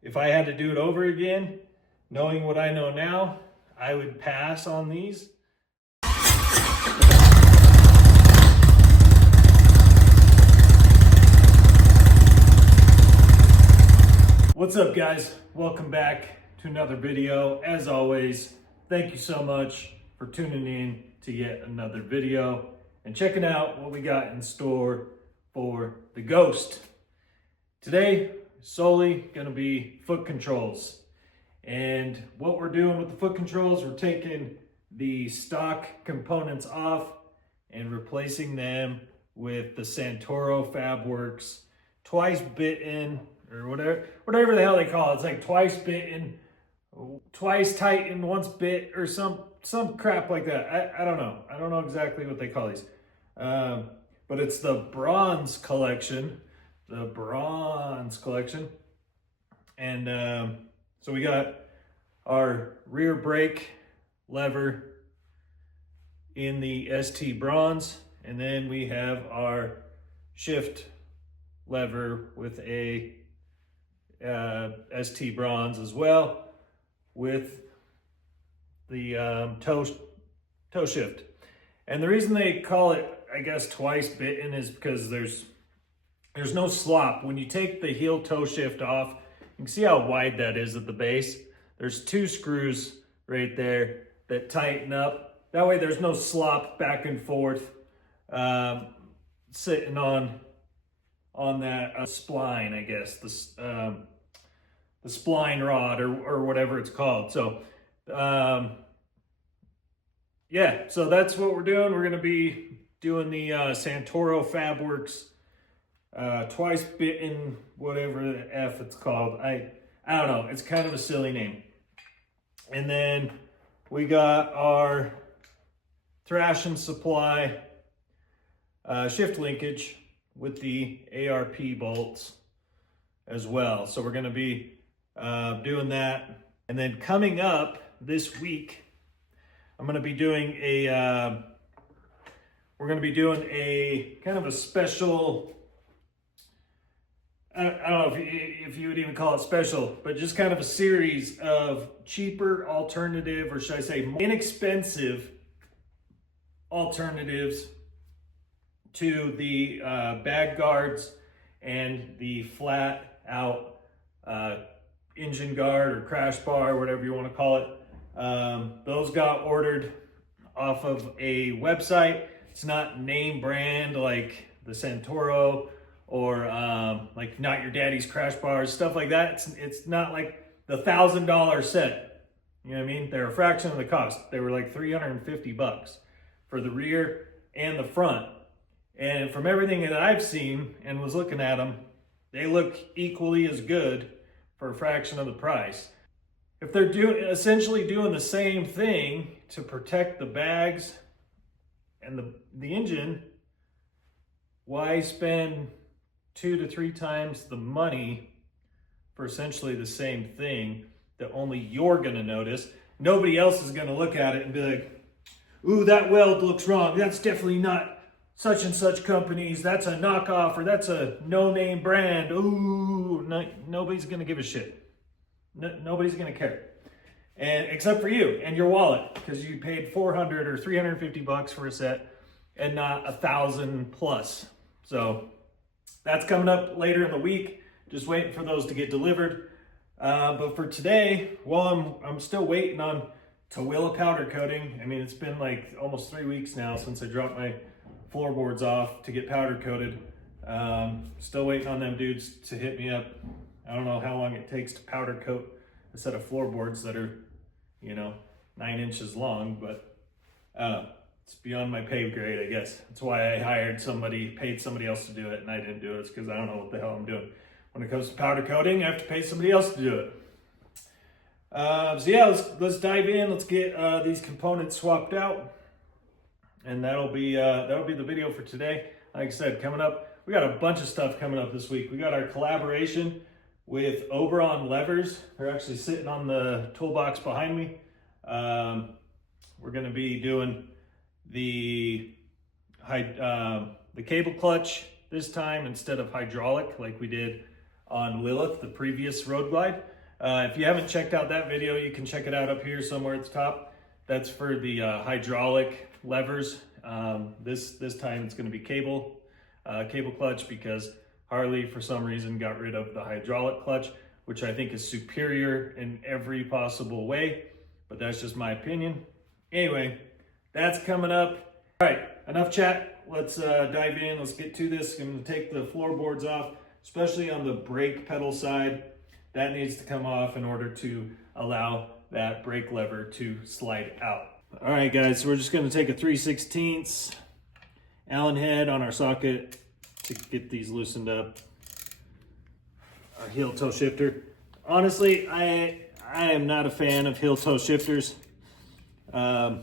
If I had to do it over again, knowing what I know now, I would pass on these. What's up, guys? Welcome back to another video. As always, thank you so much for tuning in to yet another video and checking out what we got in store for the Ghost. Today, solely gonna be foot controls. And what we're doing with the foot controls, we're taking the stock components off and replacing them with the Santoro Fabworx twice bitten, or whatever the hell they call it. It's like twice bitten, twice tightened, once bit, or some crap like that. I don't know. I don't know exactly what they call these. But it's the bronze collection. The bronze collection. And so we got our rear brake lever in the ST bronze. And then we have our shift lever with a ST bronze as well, with the toe shift. And the reason they call it, I guess, twice bitten is because there's no slop. When you take the heel toe shift off, you can see how wide that is at the base. There's two screws right there that tighten up. That way there's no slop back and forth sitting on that spline, I guess, the spline rod or whatever it's called. So yeah, so that's what we're doing. We're gonna be doing the Santoro Fabworx twice bitten, whatever the F it's called. I don't know, it's kind of a silly name. And then we got our Thrashin supply shift linkage with the ARP bolts as well. So we're gonna be doing that. And then coming up this week, I'm gonna be doing we're gonna be doing a kind of a special, I don't know if you would even call it special, but just kind of a series of cheaper alternative, or should I say more inexpensive alternatives to the bag guards and the flat out engine guard or crash bar, whatever you want to call it. Those got ordered off of a website. It's not name brand like the Santoro or like Not Your Daddy's crash bars, stuff like that. It's not like the $1,000 set. You know what I mean? They're a fraction of the cost. They were like $350 for the rear and the front. And from everything that I've seen and was looking at them, they look equally as good for a fraction of the price. If they're essentially doing the same thing to protect the bags and the engine, why spend 2 to 3 times the money for essentially the same thing that only you're gonna notice? Nobody else is gonna look at it and be like, ooh, that weld looks wrong. That's definitely not such and such companies. That's a knockoff, or that's a no-name brand. Ooh, nobody's gonna give a shit. Nobody's gonna care. And except for you and your wallet, because you paid $400 or $350 for a set and not $1,000 plus. So that's coming up later in the week. Just waiting for those to get delivered. But for today, well, I'm still waiting on Tawilla powder coating. I mean, it's been like almost 3 weeks now since I dropped my floorboards off to get powder coated. Still waiting on them dudes to hit me up. I don't know how long it takes to powder coat a set of floorboards that are, 9 inches long, but it's beyond my pay grade, I guess. That's why I paid somebody else to do it, and I didn't do it. It's because I don't know what the hell I'm doing. When it comes to powder coating, I have to pay somebody else to do it. So yeah, let's dive in. Let's get these components swapped out, and that'll be the video for today. Like I said, coming up, we got a bunch of stuff coming up this week. We got our collaboration with Oberon levers. They're actually sitting on the toolbox behind me. We're going to be doing the cable clutch this time instead of hydraulic like we did on Lilith, the previous Road Glide. If you haven't checked out that video, you can check it out up here somewhere at the top. That's for the hydraulic levers. This time it's going to be cable clutch, because Harley for some reason got rid of the hydraulic clutch, which I think is superior in every possible way, but that's just my opinion. Anyway, that's coming up. All right, enough chat. Let's dive in. Let's get to this. I'm going to take the floorboards off, especially on the brake pedal side. That needs to come off in order to allow that brake lever to slide out. All right, guys, so we're just going to take a 3/16 Allen head on our socket to get these loosened up. Our heel toe shifter. Honestly, I am not a fan of heel toe shifters. I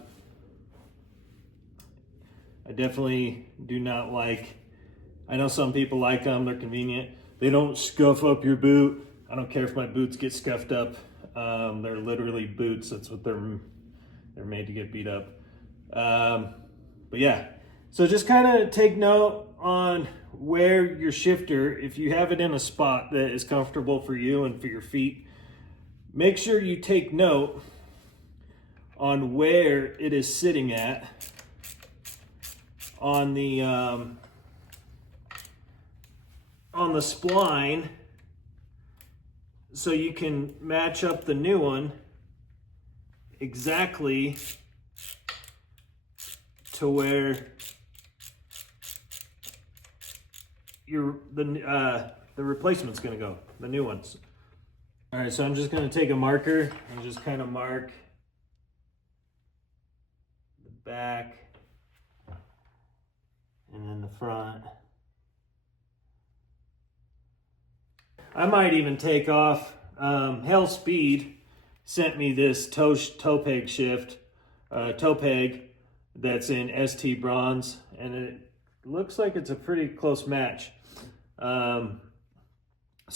definitely do not like, I know some people like them, they're convenient. They don't scuff up your boot. I don't care if my boots get scuffed up. They're literally boots. That's what they're made to get beat up. But yeah, so just kind of take note on where your shifter, if you have it in a spot that is comfortable for you and for your feet, make sure you take note on where it is sitting at on the spline, so you can match up the new one exactly to where the replacement's going to go, the new ones. All right, so I'm just going to take a marker and just kind of mark the back and then the front. I might even take off, Hell Speed sent me this toe peg shift, toe peg that's in ST bronze, and it looks like it's a pretty close match. So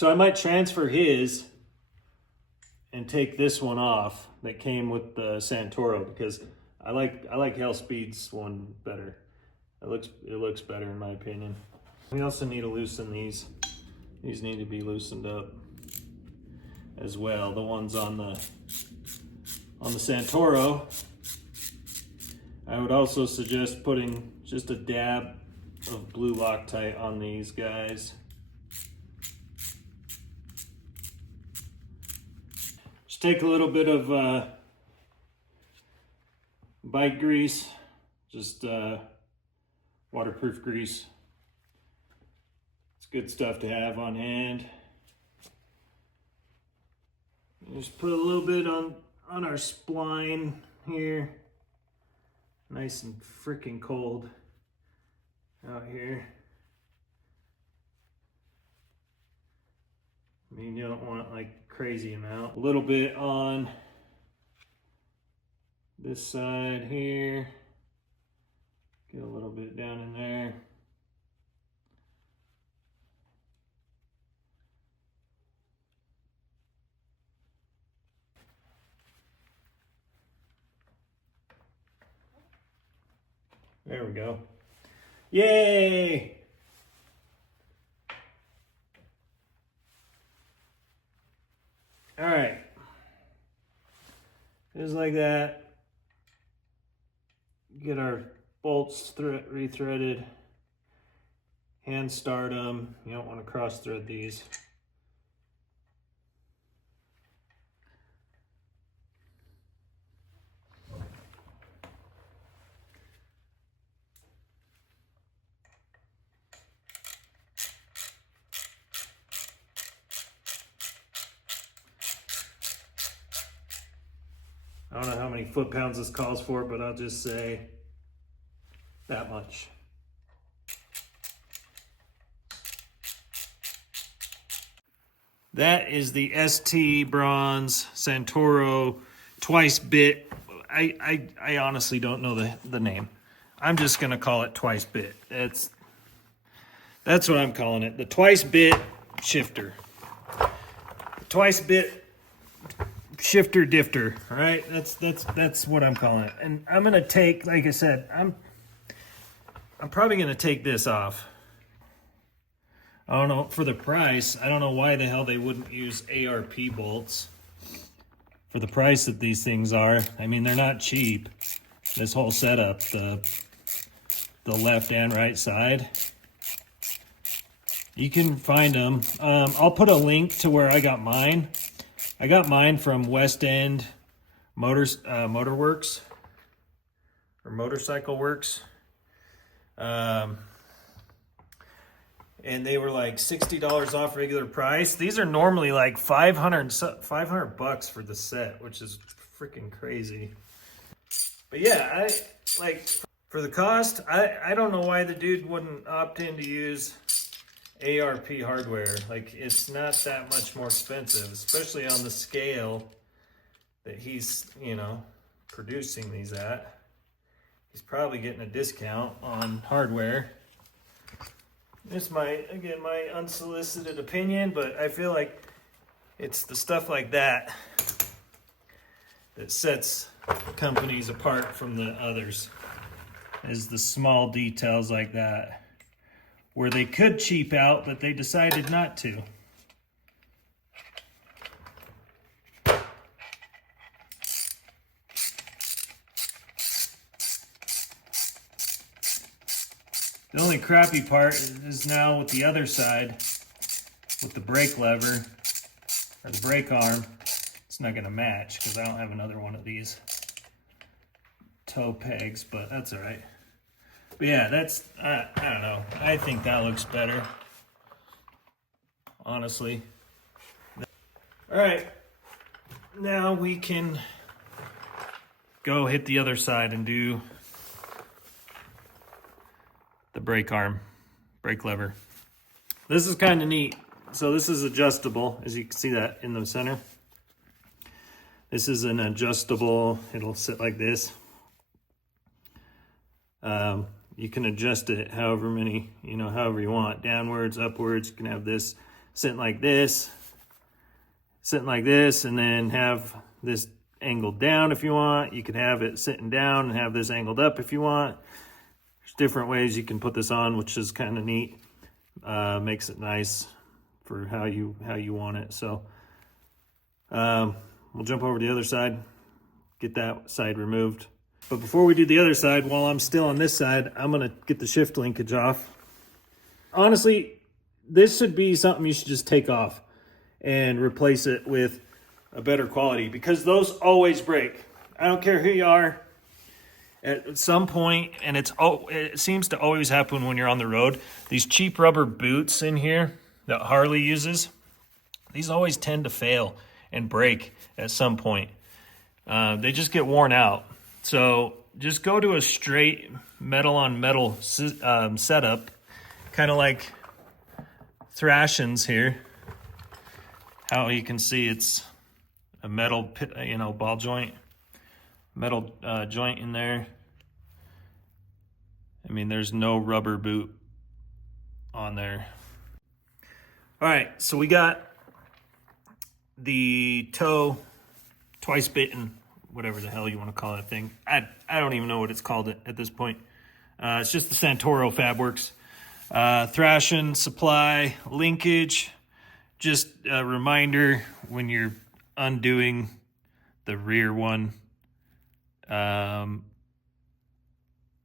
I might transfer his and take this one off that came with the Santoro, because I like Hell Speed's one better. It looks better in my opinion. We also need to loosen these. These need to be loosened up as well. The ones on the Santoro. I would also suggest putting just a dab of blue Loctite on these guys. Just take a little bit of bike grease, just waterproof grease. It's good stuff to have on hand. Just put a little bit on our spline here. Nice and freaking cold out here. I mean, you don't want like crazy amount. A little bit on this side here. Get a little bit down in there. There we go. Yay! All right. Just like that. Get our bolts rethreaded. Hand start them. You don't want to cross thread these. I don't know how many foot-pounds this calls for, but I'll just say that much. That is the ST Bronze Santoro twice bit. I honestly don't know the name. I'm just gonna call it twice bit. That's what I'm calling it. The twice bit shifter. The twice bit shifter difter. All right, that's what I'm calling it. And I'm gonna take, like I said, I'm probably gonna take this off. I don't know, for the price, I don't know why the hell they wouldn't use ARP bolts for the price that these things are. I mean, they're not cheap. This whole setup, the left and right side, you can find them. I'll put a link to where I got mine. I got mine from West End Motorworks or Motorcycle Works. And they were like $60 off regular price. These are normally like 500 bucks for the set, which is freaking crazy. But yeah, I like for the cost, I don't know why the dude wouldn't opt in to use ARP hardware. Like, it's not that much more expensive, especially on the scale that he's, you know, producing these at. He's probably getting a discount on hardware. It's my unsolicited opinion, but I feel like it's the stuff like that that sets companies apart from the others, is the small details like that, where they could cheap out, but they decided not to. The only crappy part is now with the other side, with the brake lever, or the brake arm, it's not gonna match because I don't have another one of these toe pegs, but that's all right. But yeah, that's, I don't know. I think that looks better, honestly. All right, now we can go hit the other side and do the brake arm, brake lever. This is kind of neat. So this is adjustable, as you can see that in the center. This is an adjustable, it'll sit like this. You can adjust it however many, you know, however you want, downwards, upwards. You can have this sitting like this, and then have this angled down if you want. You could have it sitting down and have this angled up if you want. There's different ways you can put this on, which is kind of neat. Makes it nice for how you want it. So we'll jump over to the other side, get that side removed. But before we do the other side, while I'm still on this side, I'm gonna get the shift linkage off. Honestly, this should be something you should just take off and replace it with a better quality, because those always break. I don't care who you are. At some point, and it seems to always happen when you're on the road, these cheap rubber boots in here that Harley uses, these always tend to fail and break at some point. They just get worn out. So just go to a straight metal on metal setup, kind of like Thrashin's here. How you can see it's a metal, ball joint, metal joint in there. I mean, there's no rubber boot on there. All right, so we got the toe twice bitten, whatever the hell you want to call that thing. I don't even know what it's called at this point. It's just the Santoro Fabworx. Thrashin supply, linkage. Just a reminder when you're undoing the rear one,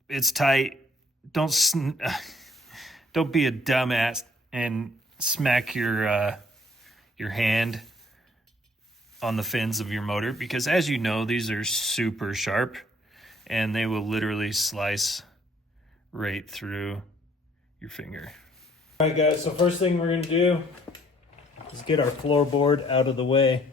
it's tight. Don't be a dumbass and smack your hand on the fins of your motor, because as you know, these are super sharp and they will literally slice right through your finger. All right, guys, so first thing we're gonna do is get our floorboard out of the way.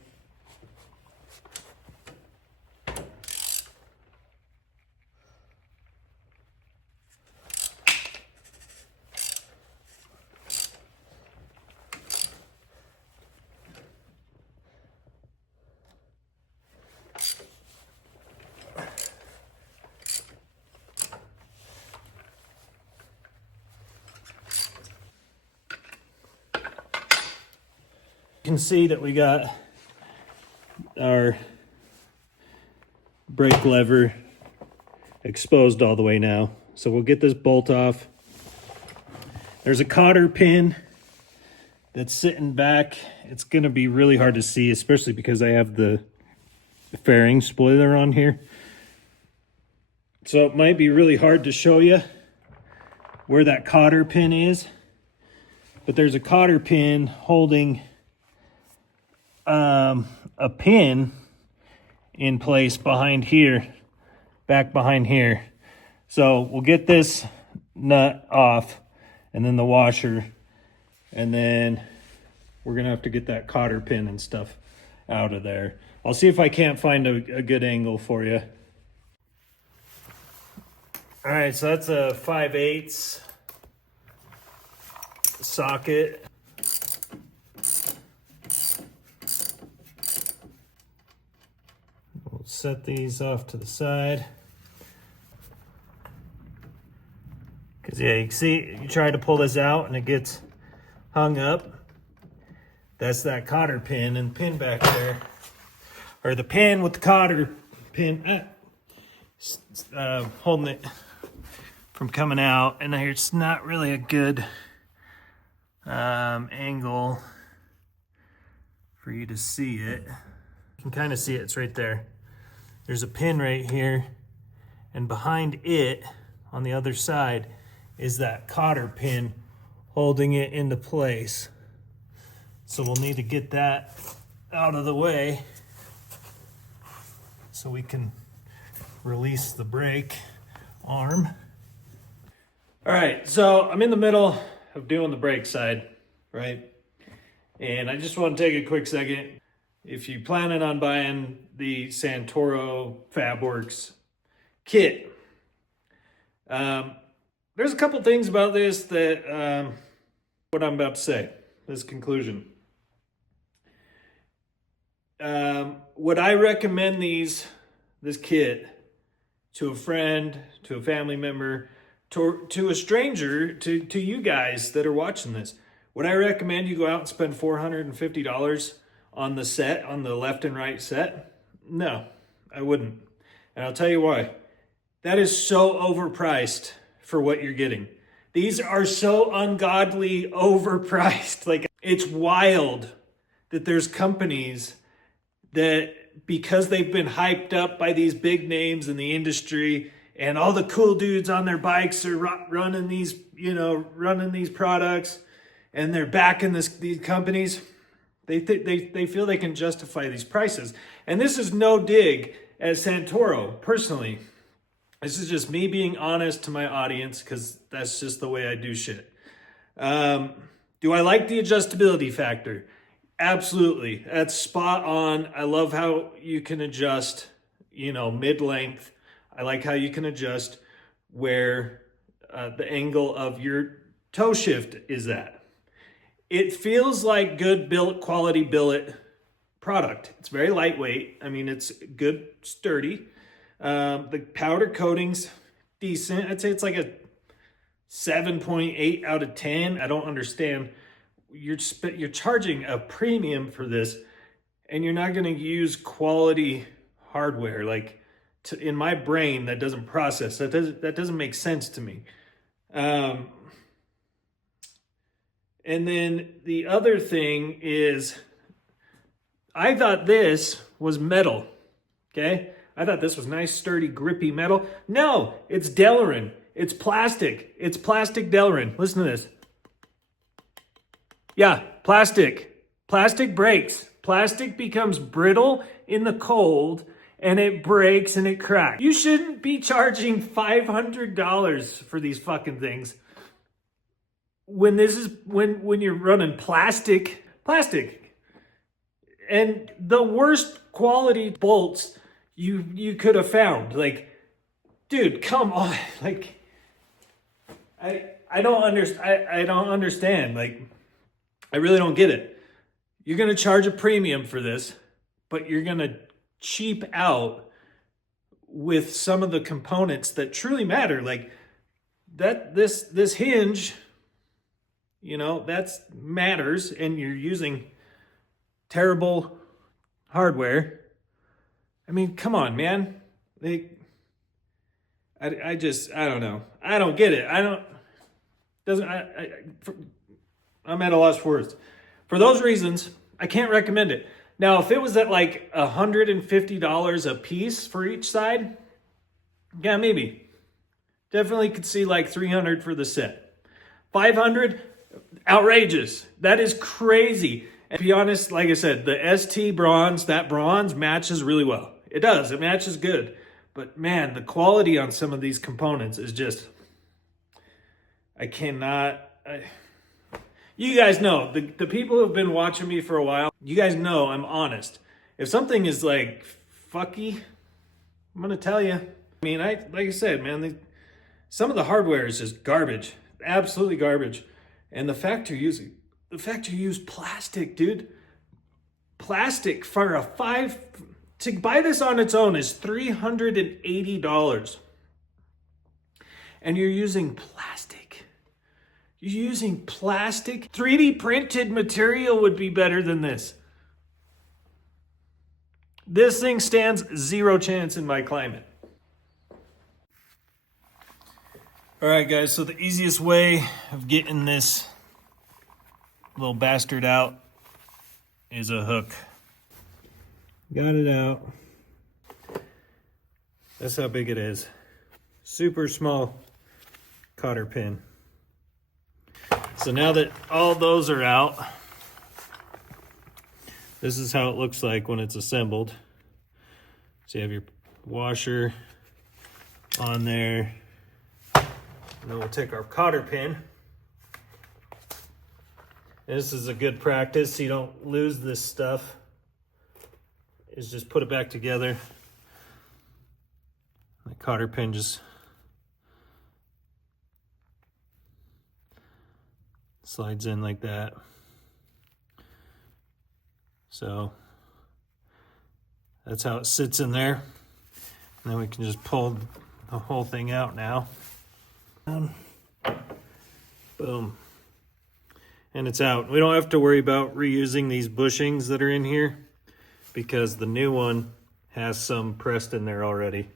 You can see that we got our brake lever exposed all the way now. So we'll get this bolt off. There's a cotter pin that's sitting back. It's going to be really hard to see, especially because I have the fairing spoiler on here. So it might be really hard to show you where that cotter pin is. But there's a cotter pin holding a pin in place behind here, back behind here. So we'll get this nut off and then the washer, and then we're gonna have to get that cotter pin and stuff out of there. I'll see if I can't find a good angle for you. All right, so that's a 5/8 socket. We'll set these off to the side. Because, yeah, you can see, you try to pull this out and it gets hung up. That's that cotter pin, and the pin back there, or the pin with the cotter pin, holding it from coming out. And it's not really a good angle for you to see it. You can kind of see it, it's right there. There's a pin right here, and behind it on the other side is that cotter pin holding it into place. So we'll need to get that out of the way so we can release the brake arm. All right, so I'm in the middle of doing the brake side, right? And I just want to take a quick second. If you're planning on buying the Santoro Fabworx kit, there's a couple things about this that, what I'm about to say, this conclusion. Would I recommend this kit to a friend, to a family member, to a stranger, to you guys that are watching this? Would I recommend you go out and spend $450 on the set, on the left and right set? No, I wouldn't. And I'll tell you why. That is so overpriced for what you're getting. These are so ungodly overpriced. Like, it's wild that there's companies that, because they've been hyped up by these big names in the industry and all the cool dudes on their bikes are running these, running these products, and they're backing these companies, they feel they can justify these prices. And this is no dig at Santoro, personally. This is just me being honest to my audience, because that's just the way I do shit. Do I like the adjustability factor? Absolutely. That's spot on. I love how you can adjust, mid-length. I like how you can adjust where the angle of your toe shift is at. It feels like good quality billet product. It's very lightweight. I mean, it's good, sturdy. The powder coating's decent. I'd say it's like a 7.8 out of 10. I don't understand. You're charging a premium for this, and you're not going to use quality hardware. Like, in my brain, that doesn't process. That doesn't make sense to me. And then the other thing is, I thought this was metal. Okay, I thought this was nice, sturdy, grippy metal. No, it's Delrin. It's plastic. It's plastic Delrin. Listen to this. Yeah, plastic. Plastic breaks. Plastic becomes brittle in the cold, and it breaks and it cracks. You shouldn't be charging $500 for these fucking things when you're running plastic. And the worst quality bolts you could have found. Like, dude, come on. Like, I don't understand. Like, I really don't get it. You're going to charge a premium for this, but you're going to cheap out with some of the components that truly matter. Like this hinge, that's matters, and you're using terrible hardware. I mean, come on, man. I don't know. I don't get it. I'm at a loss for words. For those reasons, I can't recommend it. Now, if it was at like $150 a piece for each side, yeah, maybe. Definitely could see like 300 for the set. 500, outrageous. That is crazy. And to be honest, like I said, the ST bronze, that bronze matches really well. It does, it matches good. But man, the quality on some of these components is just, you guys know, the people who have been watching me for a while, you guys know I'm honest. If something is like fucky, I'm gonna tell you. I mean, like I said, man, some of the hardware is just garbage, absolutely garbage. And the fact you use plastic, dude. Plastic for to buy this on its own is $380. And you're using plastic. You're using plastic. 3D printed material would be better than this. This thing stands zero chance in my climate. All right, guys, so the easiest way of getting this little bastard out is a hook. Got it out. That's how big it is. Super small cotter pin. So now that all those are out, this is how it looks like when it's assembled. So you have your washer on there. And then we'll take our cotter pin. This is a good practice so you don't lose this stuff. Is just put it back together. The cotter pin just slides in like that. So that's how it sits in there. And then we can just pull the whole thing out now. Boom. And it's out. We don't have to worry about reusing these bushings that are in here because the new one has some pressed in there already.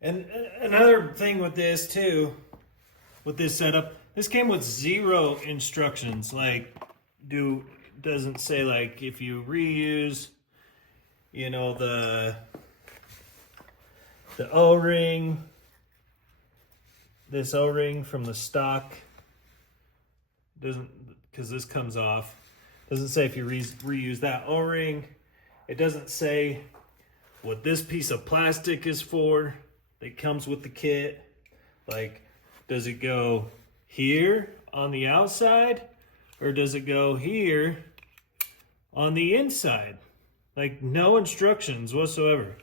And another thing with this too, with this setup, this came with 0 instructions. Like, doesn't say like if you reuse, you know, the O-ring, this O-ring from the stock, doesn't, because this comes off. Doesn't say if you reuse that O-ring. It doesn't say what this piece of plastic is for that comes with the kit. Like, does it go here on the outside or does it go here on the inside? Like, no instructions whatsoever.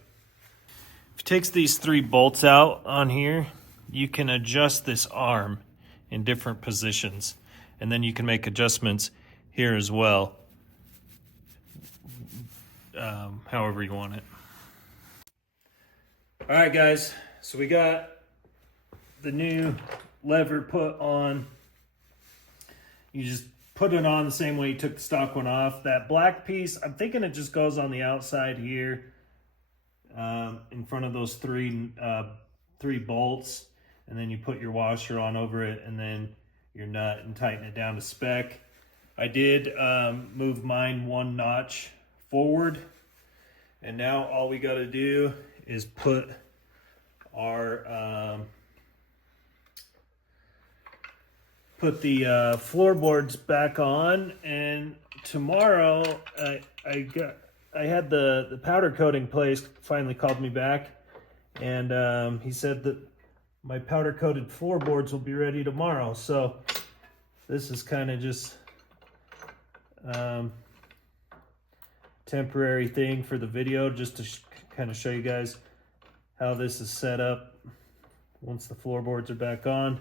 If it takes these 3 bolts out on here, you can adjust this arm in different positions. And then you can make adjustments here as well, however you want it. All right, guys, so we got the new lever put on. You just put it on the same way you took the stock one off. That black piece, I'm thinking it just goes on the outside here, in front of those three bolts, and then you put your washer on over it, and then your nut and tighten it down to spec. I did move mine 1 notch forward, and now all we got to do is put our floorboards back on. And tomorrow I had the powder coating place finally called me back, and he said that my powder coated floorboards will be ready tomorrow. So this is kind of just temporary thing for the video, just to kind of show you guys how this is set up once the floorboards are back on.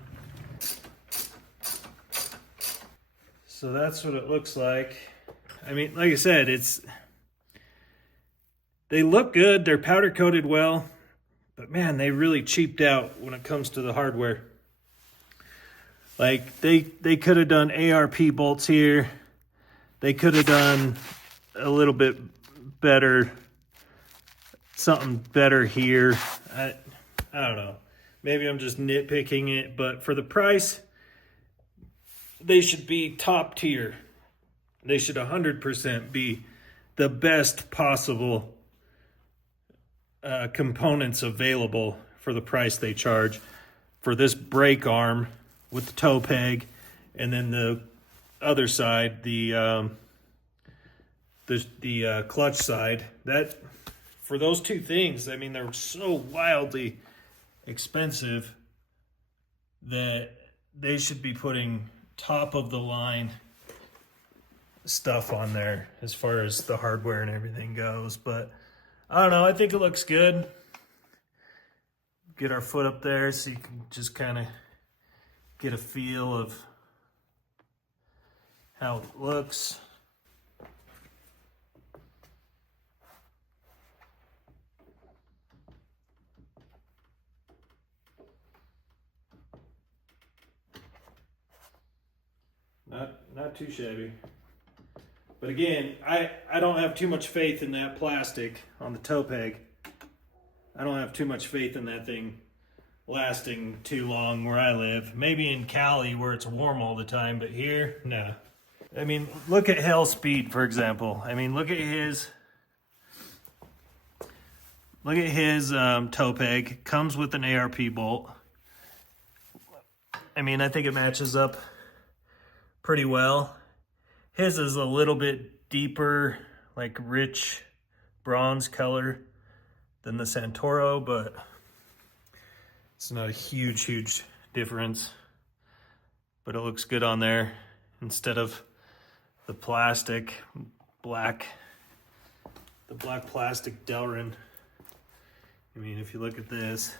So that's what it looks like. I mean, like I said, they look good, they're powder coated well, but man, they really cheaped out when it comes to the hardware. Like, they could have done ARP bolts here. They could have done a little bit better, something better here. I don't know. Maybe I'm just nitpicking it, but for the price, they should be top tier. They should 100% be the best possible components available for the price they charge for this brake arm with the toe peg, and then the other side, the clutch side. That, for those two things, I mean, they're so wildly expensive that they should be putting top of the line stuff on there as far as the hardware and everything goes. But I don't know, I think it looks good. Get our foot up there so you can just kind of get a feel of how it looks. Not too shabby. But again, I don't have too much faith in that plastic on the toe peg. I don't have too much faith in that thing lasting too long where I live. Maybe in Cali where it's warm all the time, but here, no. I mean, look at Hell Speed, for example. I mean, look at his toe peg. Comes with an ARP bolt. I mean, I think it matches up pretty well. His is a little bit deeper, like rich bronze color than the Santoro, but it's not a huge difference. But it looks good on there instead of the plastic black, the black plastic Delrin. I mean, if you look at this,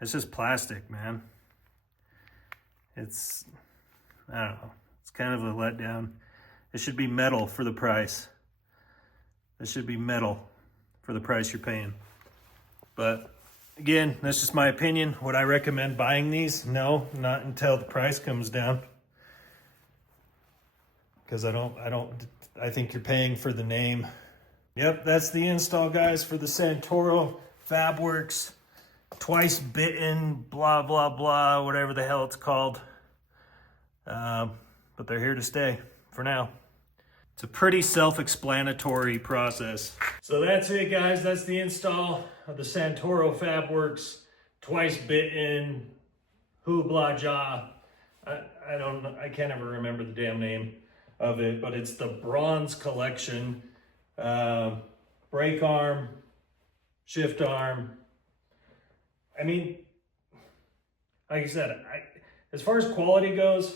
it's just plastic, man. It's, I don't know, it's kind of a letdown. It should be metal for the price. It should be metal for the price you're paying. But again, that's just my opinion. Would I recommend buying these? No, not until the price comes down. Because I think you're paying for the name. Yep, that's the install, guys, for the Santoro Fabworx twice bitten, blah, blah, blah, whatever the hell it's called. But they're here to stay for now. It's a pretty self-explanatory process. So that's it, guys. That's the install of the Santoro Fabworx twice bitten, blah, jaw. I can't ever remember the damn name of it, but it's the bronze collection. Brake arm, shift arm. I mean, like I said, as far as quality goes,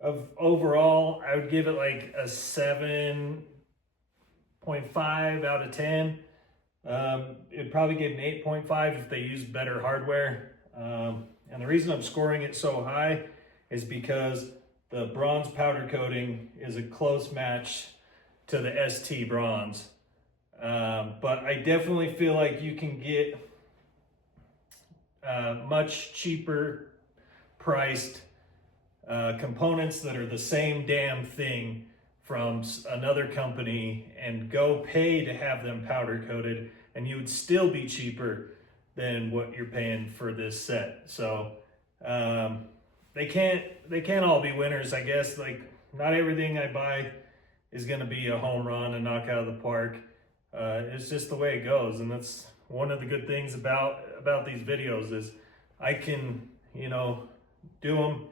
of overall, I would give it like a 7.5 out of 10. It'd probably get an 8.5 if they used better hardware. And the reason I'm scoring it so high is because the bronze powder coating is a close match to the ST bronze. But I definitely feel like you can get much cheaper priced components that are the same damn thing from another company and go pay to have them powder coated, and you would still be cheaper than what you're paying for this set. So they can't all be winners, I guess. Like, not everything I buy is going to be a home run and knock out of the park. It's just the way it goes, and that's one of the good things about these videos is I can, do them,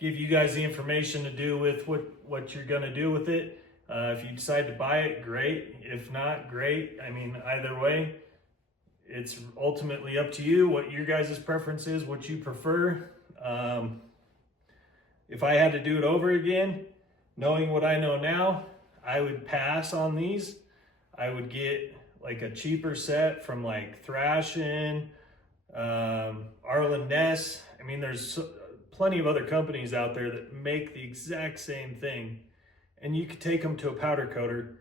give you guys the information to do with what you're going to do with it. If you decide to buy it, great. If not, great. I mean, either way, it's ultimately up to you what your guys' preference is, what you prefer. If I had to do it over again, knowing what I know now, I would pass on these. I would get like a cheaper set from like Thrashin, Arlen Ness. I mean, there's plenty of other companies out there that make the exact same thing, and you could take them to a powder coater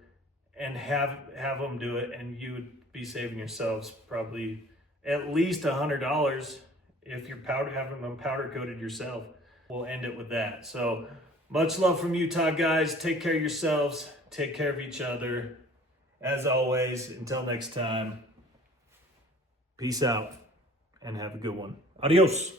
and have them do it, and you would be saving yourselves probably at least $100 if you're having them powder coated yourself. We'll end it with that. So much love from Utah, guys. Take care of yourselves. Take care of each other. As always, until next time, peace out and have a good one. Adios.